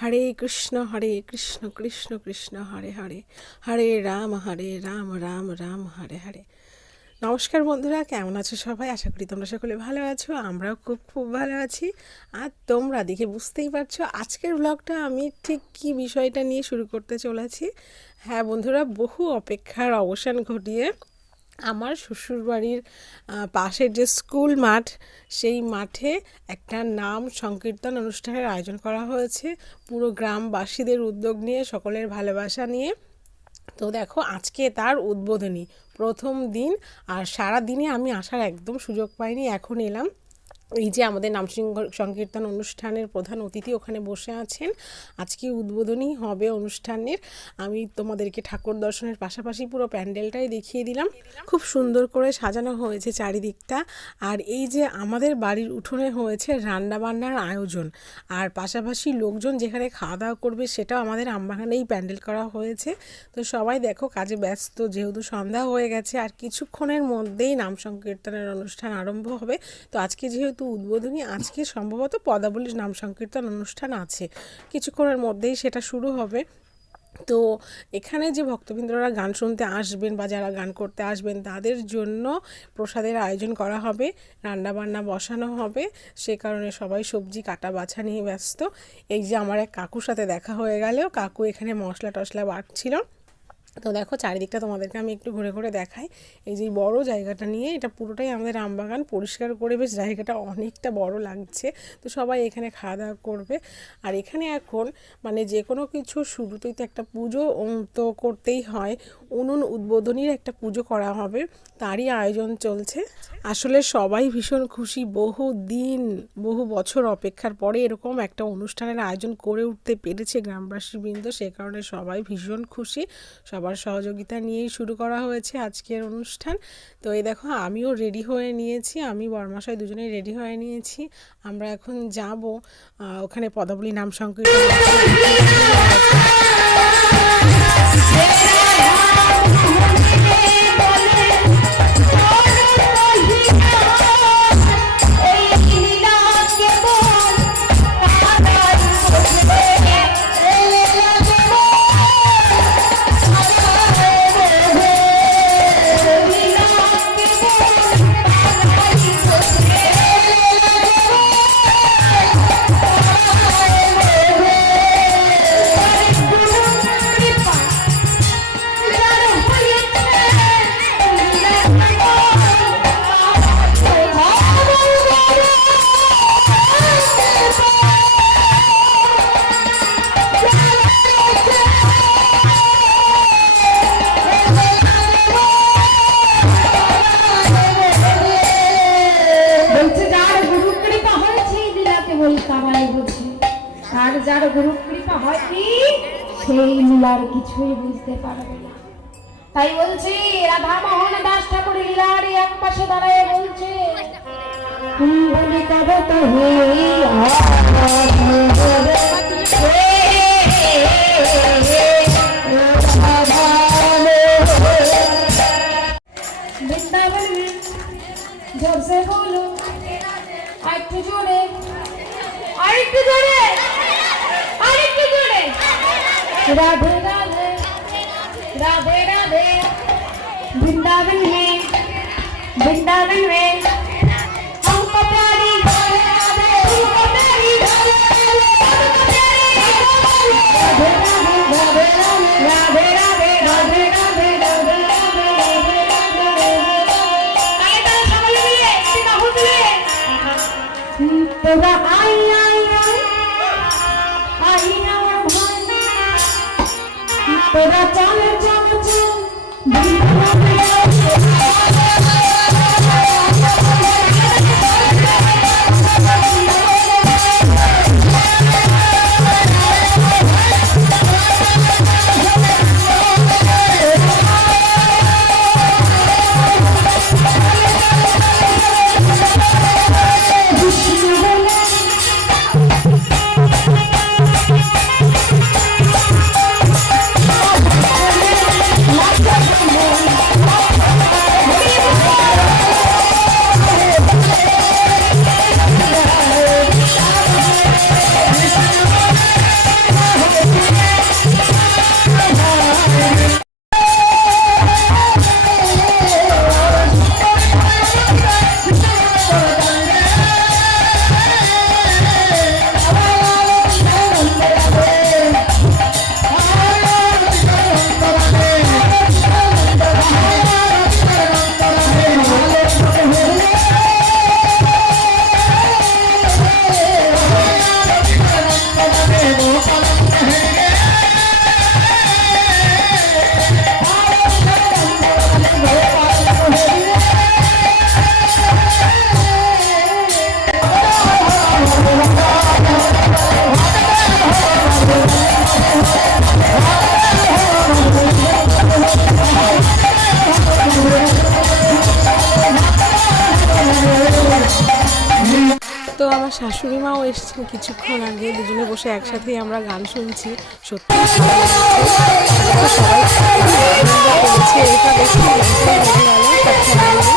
হরে কৃষ্ণ কৃষ্ণ কৃষ্ণ হরে হরে, হরে রাম রাম রাম হরে হরে। নমস্কার বন্ধুরা, কেমন আছো সবাই? আশা করি তোমরা সকলে ভালো আছো। আমরাও খুব খুব ভালো আছি। আর তোমরা দেখে বুঝতেই পারছো আজকের ব্লগটা আমি ঠিক কী বিষয়টা নিয়ে শুরু করতে চলেছি। হ্যাঁ বন্ধুরা, বহু অপেক্ষার অবসান ঘটিয়ে আমার শ্বশুরবাড়ির পাশের যে স্কুল মাঠ, সেই মাঠে একটা নাম সংকীর্তন অনুষ্ঠানের আয়োজন করা হয়েছে পুরো গ্রামবাসীদের উদ্যোগ নিয়ে, সকলের ভালোবাসা নিয়ে। তো দেখো, আজকে তার উদ্বোধনী প্রথম দিন। আর সারা দিনে আমি আসার একদম সুযোগ পাইনি, এখন এলাম। এই যে আমাদের নাম সংকীর্তন অনুষ্ঠানের প্রধান অতিথি ওখানে বসে আছেন, আজকে উদ্বোধনী হবে অনুষ্ঠানের। আমি তোমাদেরকে ঠাকুর দর্শনের পাশাপাশি পুরো প্যান্ডেলটাই দেখিয়ে দিলাম। খুব সুন্দর করে সাজানো হয়েছে চারিদিকটা। আর এই যে আমাদের বাড়ির উঠোনে হয়েছে রান্নাবান্নার আয়োজন, আর পাশাপাশি লোকজন যেখানে খাওয়া দাওয়া করবে সেটাও আমাদের আমবাগানেই প্যান্ডেল করা হয়েছে। তো সবাই দেখো কাজে ব্যস্ত, যেহেতু সন্ধ্যা হয়ে গেছে আর কিছুক্ষণের মধ্যেই নাম সংকীর্তনের অনুষ্ঠান আরম্ভ হবে। তো আজকে যেহেতু উদ্বোধনী, আজকে সম্ভবত পদাবলীর নাম সংকীর্তন অনুষ্ঠান আছে, কিছুক্ষণের মধ্যেই সেটা শুরু হবে। তো এখানে যে ভক্তবৃন্দরা গান শুনতে আসবেন বা যারা গান করতে আসবেন তাদের জন্য প্রসাদের আয়োজন করা হবে, রান্নাবান্না বসানো হবে। সে কারণে সবাই সবজি কাটা বাছা নিয়ে ব্যস্ত। এই যে আমার এক কাকুর সাথে দেখা হয়ে গেল, কাকু এখানে মশলা টশলা বাটছিল। তো দেখো চারিদিকটা তোমাদেরকে আমি একটু ঘুরে ঘুরে দেখাই। এই যে বড় জায়গাটা নিয়ে, এটা পুরোটাই আমাদের আমবাগান, পরিষ্কার করে বেশ জায়গাটা অনেকটা বড় লাগছে। তো সবাই এখানে খাওয়া দাওয়া করবে। আর এখানে এখন মানে যে কোনো কিছু শুরুতেই তো একটা পুজো তো করতেই হয়। উনুন উদ্বোধনীর একটা পুজো করা হবে, তারই আয়োজন চলছে। আসলে সবাই ভীষণ খুশি, বহু বছর অপেক্ষার পরে এরকম একটা অনুষ্ঠানের আয়োজন করে উঠতে পেরেছে গ্রামবাসীবৃন্দ। সে কারণে সবাই ভীষণ খুশি, সবার সহযোগিতা নিয়েই শুরু করা হয়েছে আজকের অনুষ্ঠান। তো এই দেখো আমিও রেডি হয়ে নিয়েছি, আমি বরমশাই দুজনেই রেডি হয়ে নিয়েছি। আমরা এখন যাব ওখানে পদাবলী নাম সংকীর্তন। যার গুরু কৃপা হয়নি সেই লীলার কিছুই বুঝতে পারবে না। তাই বলছি রাধা মোহন দাস ঠাকুর লীলার এক পাশে দাঁড়ায় বলছে, কুম্ভলি কবে তো বৃন্দাবন জোরসে বলো, আরেকটু জোরে, আরেকটু জোরে, আরেকটু জোরে। राधे राधे राधे राधे वृंदावन में हमको प्यारी राधे, हमको प्यारी राधे, हमको प्यारी राधे, राधे राधे राधे राधे राधे राधे राधे राधे। आइए तो सब मिलिए इसी बाहु मिलिए। तोरा आई आई आई आई ना তোরা চলে চলে শাশুড়ি মাও এসেছেন কিছুক্ষণ আগে, দুজনে বসে একসাথেই আমরা গান শুনছি। সত্যি ভালো লাগছে, সবাই আনন্দ করেছে, এটা দেখি মনটাই ভরে গেল কথা বলে।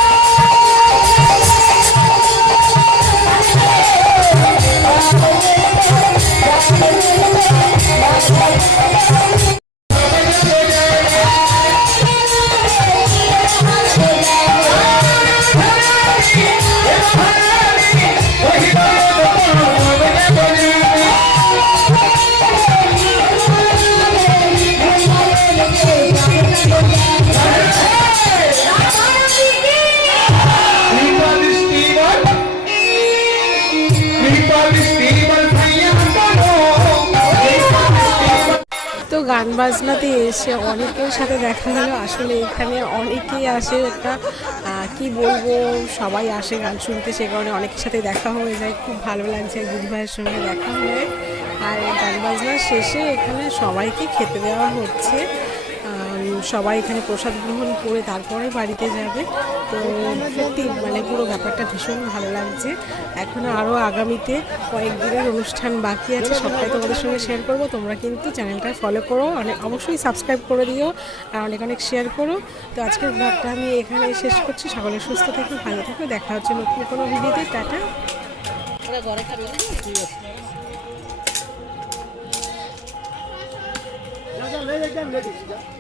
তো গান বাজনাতে এসে অনেকের সাথে দেখা হলো। আসলে এখানে অনেকেই আসে, একটা কি বলবো, সবাই আসে গান শুনতে, সে কারণে অনেকের সাথে দেখা হয়ে যায়। খুব ভালো লাগছে দিদি ভাইয়ের সঙ্গে দেখা হয়ে। আর গান বাজনার শেষে এখানে সবাইকে খেতে দেওয়া হচ্ছে। সবাই এখানে প্রসাদ গ্রহণ করে তারপরে বাড়িতে যাবে। তো সত্যি মানে পুরো ব্যাপারটা ভীষণ ভালো লাগছে। এখনও আরও আগামীতে কয়েকদিনের অনুষ্ঠান বাকি আছে, সবটাই তোমাদের সঙ্গে শেয়ার করব। তোমরা কিন্তু চ্যানেলটা ফলো করো, অবশ্যই সাবস্ক্রাইব করে দিও আর অনেক অনেক শেয়ার করো। তো আজকের ব্লগটা আমি এখানে শেষ করছি। সকলে সুস্থ থেকো, ভালো থেকো, দেখা হচ্ছে নতুন কোনো ভিডিওতে। টাটা। লেগে